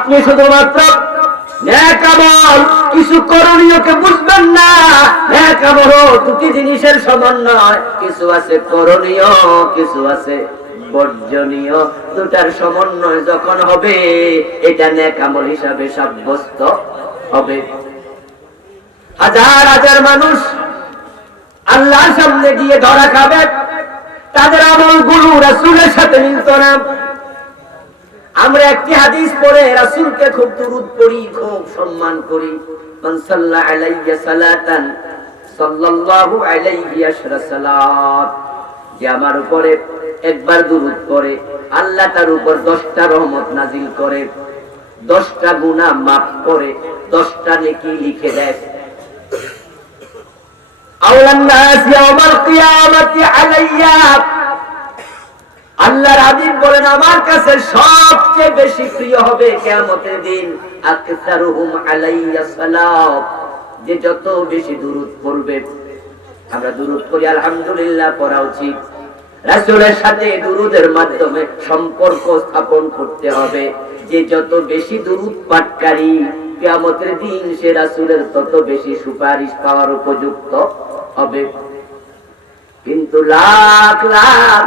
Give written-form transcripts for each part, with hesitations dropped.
আপনি শুধুমাত্র নেক আমল কিছু করণীয়কে বুঝবেন না। নেক আমল দুটি জিনিসের সমন্বয়, কিছু আছে করণীয়, কিছু আছে বর্জনীয়। দুটার সমন্বয় যখন হবে এটা নেক আমল হিসাবে সাব্যস্ত হবে। হাজার হাজার মানুষ আল্লাহর সামনে গিয়ে ধরা খাবে, তাদের আমলগুলো রাসূলের সাথে মিলত না। আমরা একটি হাদিস পড়ে রাসূলকে খুব দুরূদ পড়ি, খুব সম্মান করি। মান সাল্লা আলাইহি সালাতান সাল্লাল্লাহু আলাইহি আশরা সালাত, যে আমার উপরে একবার দুরূদ পড়ে আল্লাহ তার উপর 10টা রহমত নাজিল করে, 10টা গুনাহ মাফ করে, 10টা নেকি লিখে দেয়। আওলান নাস ইয়াউমাল কিয়ামাতি আলাইয়া, আল্লাহর হাবিব বলেন আমার কাছে সবচেয়ে বেশি প্রিয় হবে কিয়ামতের দিন আকসারুহুম আলাইয়া সালাত, যে যত বেশি দুরূদ পড়বে। আমরা দুরূদ পড়ি আলহামদুলিল্লাহ, পড়া উচিত। রাসূলের সাথে দুরূদের মাধ্যমে সম্পর্ক স্থাপন করতে হবে। যে যত বেশি দুরূদ পাঠকারী কিয়ামতের দিন সে রাসূলের তত বেশি সুপারিশ পাওয়ার উপযুক্ত হবে। কিন্তু লাখ লাখ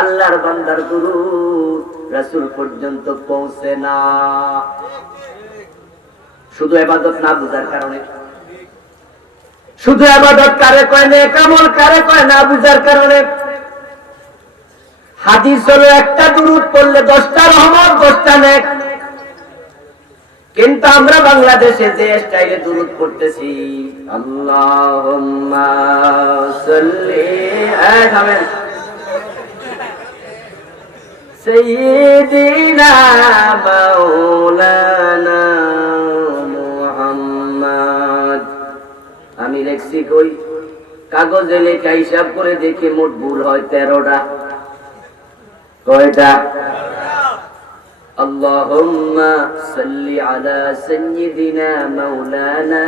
আল্লাহর বান্দার দুরূদ রাসূল পর্যন্ত পৌঁছে না, শুধু ইবাদত না বুঝার কারণে। শুধু ইবাদত কারে কয়, নেক আমল কারে কয় না বুঝার কারণে। হাদিস হলো একটা দুরূদ পড়লে 10টা রহমত, 10টা নেক। কিন্তু আমরা বাংলাদেশে যে স্টাইলে দুরূদ পড়তেছি, আল্লাহুম্মা সাল্লি আলা সাইয়্যিদিনা মাওলানা মুহাম্মদ। আমি লেখছি কই, কাগজে লেখা হিসাব করে দেখি মোট ভুল হয় 13টা। কয়টা? আল্লাহুম্মা সাল্লি আলা সাইয়্যিদিনা মাওলানা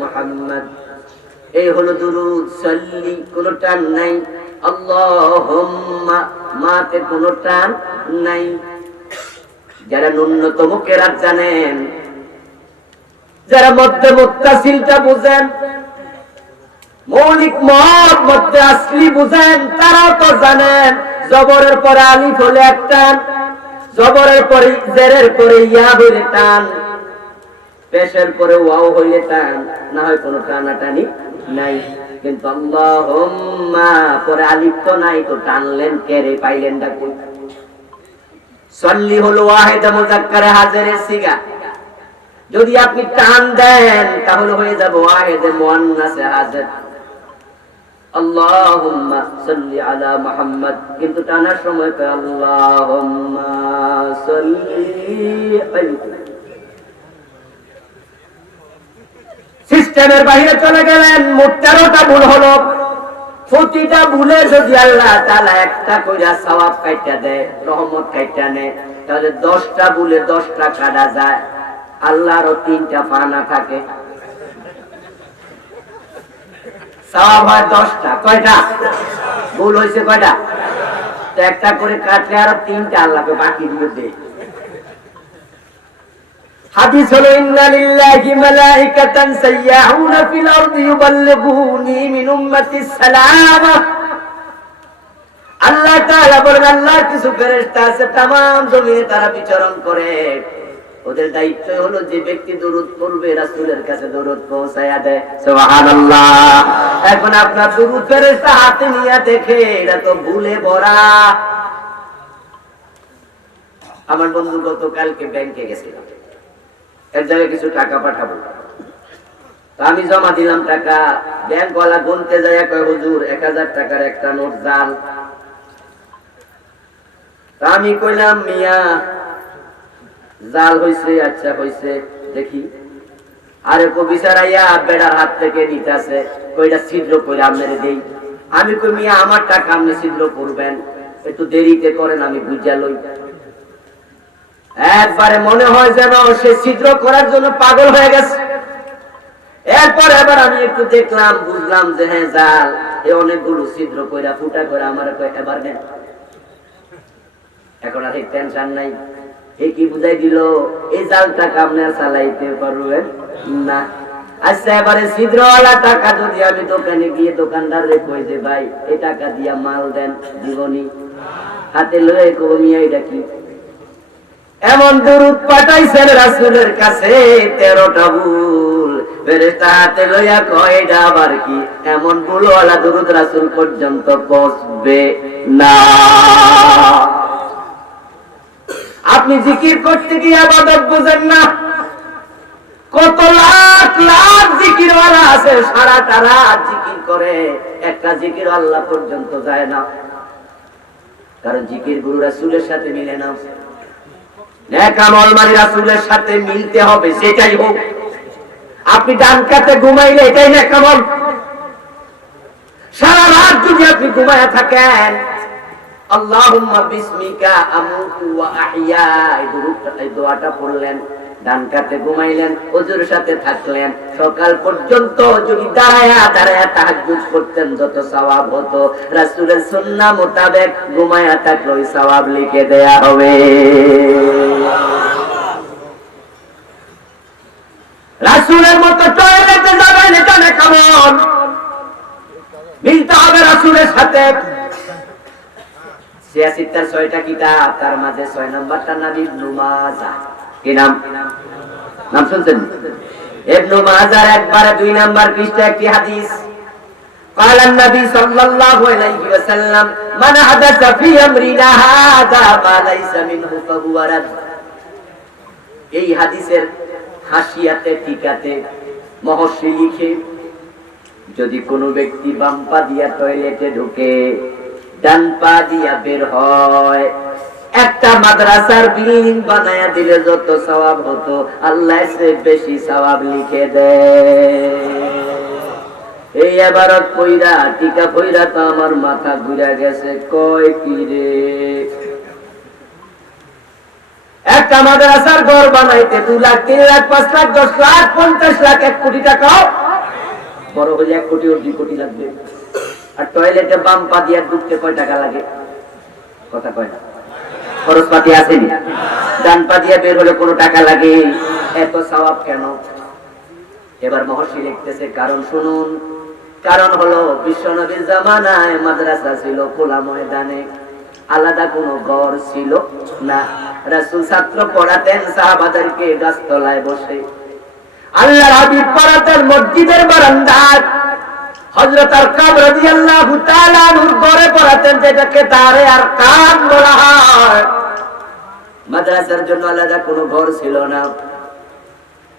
মুহাম্মদ, এই হলো দুরূদ। সাল্লি কোনো টান নাই, আল্লাহুম্মা মাতে কোনো টান নাই। যারা ন্যূনতম কেরাত জানেন, যারা মধ্যে মুত্তাসিলটা বুঝেন, মৌলিক মত মধ্যে আসলি বুঝেন, তারাও তো জানেন জবরের পরে আলিফ হলে এক টান, জবরের পরে জেরের পরে ইয়া হইলে টান, পেশের পরে ওয়াও হইলে টান, না হয় কোনো টানাটানি নাই। কিন্তু আল্লাহুম্মা পরে আলিফ তো নাই, তো টানলেন কেরে, পাইলেন না কই? সাল্লি হলো ওয়াহিদা মুযাক্কারে হাজিরে সিগা, যদি আপনি টান দেন তাহলে হয়ে যাবে ওয়াহিদে মুআন্নাসে হাজির। আল্লাহুম্মা সাল্লি আলা মুহাম্মদ, কিন্তু টানার সময় কয় আল্লাহুম্মা সাল্লি আলাইহি। সিস্টেমের বাইরে চলে গেলেন, মোট 13টা ভুল হলো। প্রতিটা ভুলে যদি আল্লাহ তাআলা একটা কইরা সওয়াব কাইটা দেয়, রহমত কাইটা নেয়, তাহলে 10টা ভুলে 10টা কাটা যায়, আল্লাহরও 3টা পানা থাকে, সওয়াব হয় 10টা। কয়টা ভুল হয়েছে? কয়টা? তো একটা করে কাটলে আর 3টা আল্লাহকে বাকি দিয়ে দেয়। হাদিস হলো ইন্না লিল্লাহি মালাইকাতান সাইয়াহুনা ফিল আরদি ইউবাল্লিগুনি মিন উম্মতি সালাম। আল্লাহ তাআলা বলেন আল্লাহর কিছু ফেরেশতা আছে तमाम জমিনে তারা বিচরণ করে, ওদের দায়িত্ব হলো যে ব্যক্তি দুরূদ পড়বে রাসূলের কাছে দুরূদ পৌঁছায়া দেয়। সুবহানাল্লাহ। এখন আপনার দুরূদ ফেরেশতা হাতে নিয়ে দেখে এটা তো ভুলে ভরা। আমার বন্ধু গতকালকে ব্যাংকে গেছিল, এক জায়গায় কিছু টাকা পাঠাবো, আমি জমা দিলাম টাকা, ব্যাংকওয়ালা গুনতে যায় কয় হুজুর 1000 টাকার একটা নোট জাল। আমি কইলাম মিয়া জাল হইছে, আচ্ছা হইছে দেখি। আরে কো বিচারাইয়া বেড়ার হাত থেকে নিতেছে, কইটা ছিদ্র করে আপনারে দেই। আমি কই মিয়া আমার টাকা আপনি ছিদ্র করবেন, একটু দেরিতে করেন, আমি বুঝা লই। একবারে মনে হয় যেন সে ছিদ্র করার জন্য পাগল হয়ে গেছে। এরপর এবার আমি একটু দেখলাম, বুঝলাম যে হ্যাঁ জাল, এ অনেকগুলো ছিদ্র কইরা ফুটা করে আমার এবার নেন। এখন আর টেনশন নাই, কি বুঝাই দিল? এই জালটা কামনে চালাইতে পারবেন না। আচ্ছা, এবারে ছিদ্রওয়ালা টাকা যদি আমি দোকানে গিয়ে দোকানদারে কই যে ভাই এই টাকা দিয়া মাল দেন, জীবনী হাতে লয়ে কমিয়া এটা কি? এমন দুরূদ পাঠাইছেন রাসূলের কাছে 13টা ভুল, ফেরেশতা হাতে লইয়া কয় এটা আবার কি? এমন ভুলওয়ালা দুরূদ রাসূল পর্যন্ত পৌঁছবে না। আপনি জিকির করতে গিয়ে ইবাদত বুঝেন না? কত লাখ লাখ জিকিরওয়ালা আছে, সারাটা রাত জিকির করে, একটা জিকির আল্লাহ পর্যন্ত যায় না, কারণ জিকির গুরু রাসূলের সাথে মিলে না। নেক আমল মানে রাসূলের সাথে মিলতে হবে, সেটাই হোক। আপনি ডান কাতে ঘুমাইলে এটাই নেক আমল। সারা রাত যদি আপনি ঘুমায়া থাকেন, আল্লাহুম্মা বিসমিকা আমুতু ওয়া আহইয়া, এই দোয়াটা পড়লেন, ডান কাতে ঘুমাইলেন, ওযুর সাথে থাকলেন, সকাল পর্যন্ত যদি দাঁড়ায়া দাঁড়ায়া তাহাজ্জুদ করতেন যত সওয়াব হতো, রাসূলের সুন্নাহ মোতাবেক ঘুমায়া থাকলে ওই সওয়াব লিখে দেয়া হবে। রাসূলের মতো টয়লেটে যাবেন, এটা না কেমন? মিলতে হবে রাসূলের সাথে। 86টার 6টা কিতাব, তার মাঝে 6 নাম্বারটা নবী ইবনে মাজাহ। কি নাম? নাম শুনছেন? ইবনে মাজাহ একবারে 2 নাম্বার পৃষ্ঠা একটি হাদিস। قال النبي صلى الله عليه وسلم من حدث في امرنا هذا ما ليس منه فهو رد। এই হাদিসের হাসিয়াতে টিকাতে মহর্ষি লিখে, যদি কোনো ব্যক্তি বাম পা দিয়া টয়লেটে ঢুকে, ডান পা দিয়া বের হয়, একটা মাদ্রাসার বিল্ডিং বানায়া দিলে যত সওয়াব হতো, আল্লাহ এর বেশি সওয়াব লিখে দেয়। এই ইবারত কইরা টিকা কইরা তো আমার মাথা ঘুরে গেছে। কয় কি রে, একটা মাদ্রাসার ঘর বানাইতে 2 লাখ, 3 লাখ, 5 লাখ, 10 লাখ, 50 লাখ, 1 কোটি টাকা, বড় হলে 1 কোটি আর 2 কোটি লাগবে। আর টয়লেটে বাম পা দিয়ে ঢুকতে কয় টাকা লাগে? কথা কয় না, খরচপাতি আছে নি? ডান পা দিয়ে বের হলে কোনো টাকা লাগে? এত সওয়াব কেন? এবার মহর্ষি লিখতেছে কারণ শুনুন। কারণ হলো বিশ্বনবীর জামানায় মাদ্রাসা ছিল খোলা ময়দানে, আলাদা কোনো ঘর ছিল না। রাসূল ছাত্র পড়াতেন সাহাবাদেরকে গাছতলায় বসে, আল্লাহর হাবিব পড়াতেন মসজিদের বারান্দায়, হযরত আরকাম রাদিয়াল্লাহু তাআলা নূর ঘরে পড়াতেন, যেটাকে দারে আরকাম বলা হয়। মাদ্রাসার জন্য আলাদা কোনো ঘর ছিল না।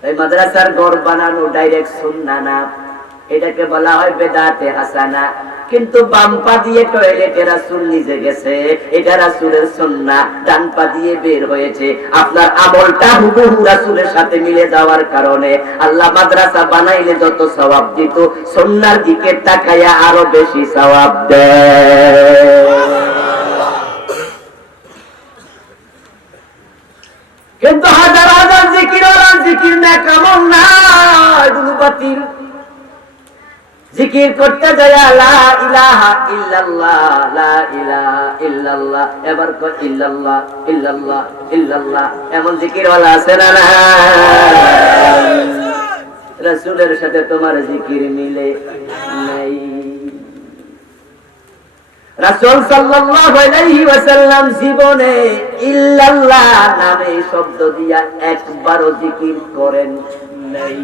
এই মাদ্রাসার ঘর বানানো ডাইরেক্ট সুন্নাহ না, এটাকে বলা হয় বেদাতে হাসানা। কিন্তু বাম পা দিয়ে টয়লেটে রাসূল নিজে গেছে, এটা রাসূলের সুন্নাহ। ডান পা দিয়ে বের হয়েছে, আপনার আমলটা হুবহু রাসূলের সাথে মিলে যাওয়ার কারণে আল্লাহ মাদ্রাসা বানাইলে যত সওয়াব দিত, সুন্নাহর দিকে তাকায়া আরো বেশি সওয়াব দেয়। কিন্তু হাজার হাজার জিকির ওরা জিকির না, কেমন না, এগুলো বাতিল। জিকির করতে যায় লা ইলাহা ইল্লাল্লাহ, লা ইলাহা ইল্লাল্লাহ, এবার কয় ইল্লাল্লাহ ইল্লাল্লাহ ইল্লাল্লাহ, এমন জিকিরওয়ালা আছে না? রাসূলের সাথে তোমার জিকির মিলে নাই। রাসূল সাল্লাল্লাহু আলাইহি ওয়াসাল্লাম জীবনে ইল্লাল্লাহ নামে শব্দ দিয়া একবারও জিকির করেন নাই।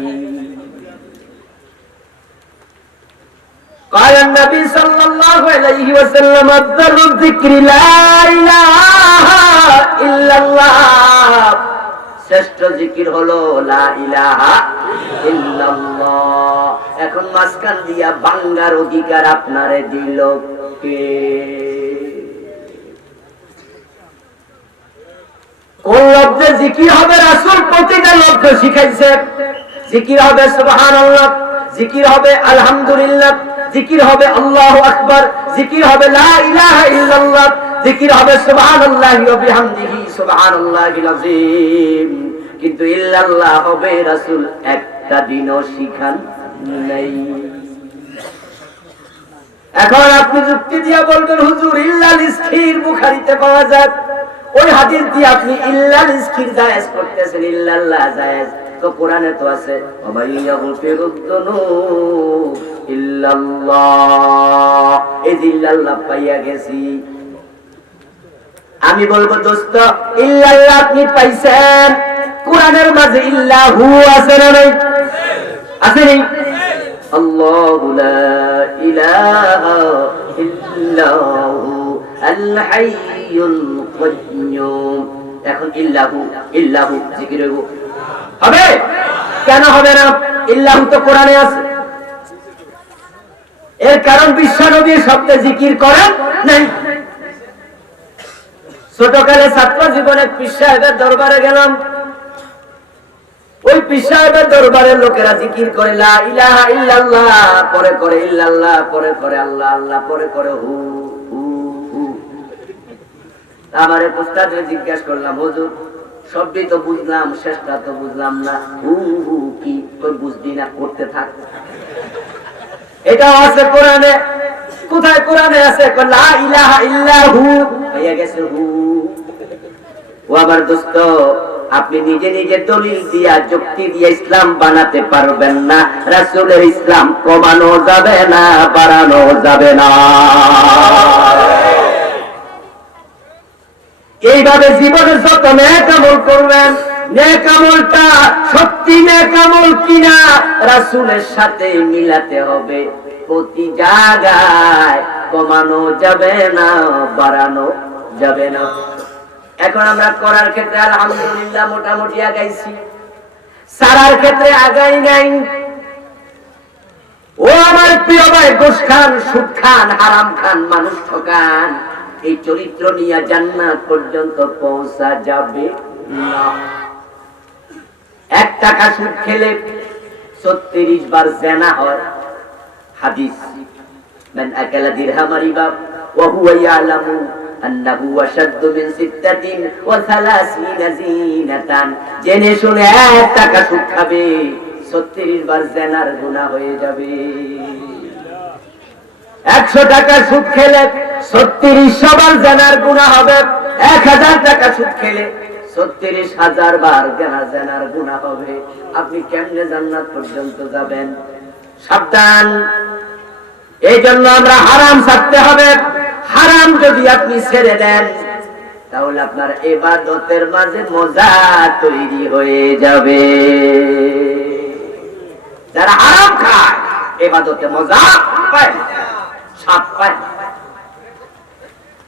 قال النبي صلى الله عليه وسلم أفضل الذكر لا إله إلا الله। শ্রেষ্ঠ জিকির হলো লা ইলাহা ইল্লাল্লাহ। এখন মাঝখান দিয়া বাঙ্গার অধিকার আপনারে দিল কে? কোন লফজে জিকির হবে? রাসূল প্রতিটা লফজ শিখাইছে। জিকির হবে সুবহানাল্লাহ, জিকির হবে আলহামদুলিল্লাহ, জিকির হবে আল্লাহু আকবার, জিকির হবে লা ইলাহা ইল্লাল্লাহ, জিকির হবে সুবহানাল্লাহি ওয়া বিহামদিহি সুবহানাল্লাহিল আযীম। কিন্তু ইল্লাল্লাহ হবে রাসূল একটা দিনও শিখান নাই। এখন আপনি যুক্তি দিয়া বলবেন হুজুর ইল্লাল ইসখির বুখারীতে পাওয়া যায়, ওই হাদিস দিয়ে আপনি ইল্লা রিজকির জায়েজ করতেছেন, ইল্লাল্লাহ জায়েজ। তো কোরআনে তো আছে ওয়ামাইয়াগফিরুদ যুনুব ইল্লাল্লাহ, এই ইল্লাল্লাহ পাইয়া গেছি। আমি বলবো দোস্ত, ইল্লাল্লাহ আপনি পাইছেন, কোরআনের মাঝে ইল্লাহু আছে না নাই? আছে নেই? আল্লাহু লা ইলাহা ইল্লাহু আল হাইয়ুল কাইয়্যুম। এখন ইল্লাহু ইল্লাহু জিকির হবে? কেন হবে না? ইল্লাহু তো কোরআনে আছে। এর কারণ বিশ্বনবী শব্দে জিকির করেন নাই। ছোটকালে ছাত্র জীবনে পীর সাহেবের দরবারে গেলাম, ওই পীর সাহেবের দরবারে লোকেরা জিকির করে লা ইলাহা ইল্লাল্লাহ, পরে করে ইল্লাল্লাহ, পরে করে আল্লাহ আল্লাহ, পরে করে হু হু হু। আমারে উস্তাদে জিজ্ঞাসা করলাম, হুজুর সবই তো বুঝলাম, শেষটা তো বুঝলাম না, হু হু কি? কই বুঝবি না, করতে থাক। এটা আছে কোরআনে। কোথায় কোরআনে আছে লা ইলাহা ইল্লাহু, হয়ে গেছে হু। ও আমার দোস্ত, আপনি নিজে নিজে দলিল দিয়া যুক্তি দিয়ে ইসলাম বানাতে পারবেন না। রাসূলের ইসলাম কমানো যাবে না, বাড়ানো যাবে না। এইভাবে জীবনে যত নেক আমল করবেন, নেক আমলটা সত্যি নেক আমল কিনা রাসূলের সাথে মিলাতে হবে। প্রতি জায়গায় কমানো যাবে না, বাড়ানো যাবে না। এখন আমরা করার ক্ষেত্রে আলহামদুলিল্লাহ মোটামুটি আগাইছি, সারার ক্ষেত্রে আগাই নাই। ও আমার প্রিয় ভাই, ঘুষ খান, সুদ খান, হারাম খান, মানুষ ঠকান, এই চরিত্র নিয়ে জান্নাত পর্যন্ত পৌঁছা যাবে না। 1 টাকা সুদ খেলে 36 বার জিনা হয়। হাদিস মান আকালা দিরহামা রিবা ওয়া হুয়া ইয়ালামু আন্নাহু আশাদ্দু মিন 36 জিনাতান। জেনে শুনে 1 টাকা সুদ খাবে, 36 বার জিনার গুনাহ হয়ে যাবে। 100 টাকা সুদ খেলে 3600 বার জিনার গুনাহ হবে। 1000 টাকা সুদ খেলে 36,000 বার জিনার গুনাহ হবে। আপনি কেমনে জান্নাত পর্যন্ত যাবেন? সাবধান। এই জন্য আমরা হারাম ছাড়তে হবে। হারাম যদি আপনি ছেড়ে দেন, তাহলে আপনার ইবাদতের মাঝে মজা তৈরি হয়ে যাবে। যারা হারাম খায় ইবাদতে মজা পায়, স্বাদ পায়।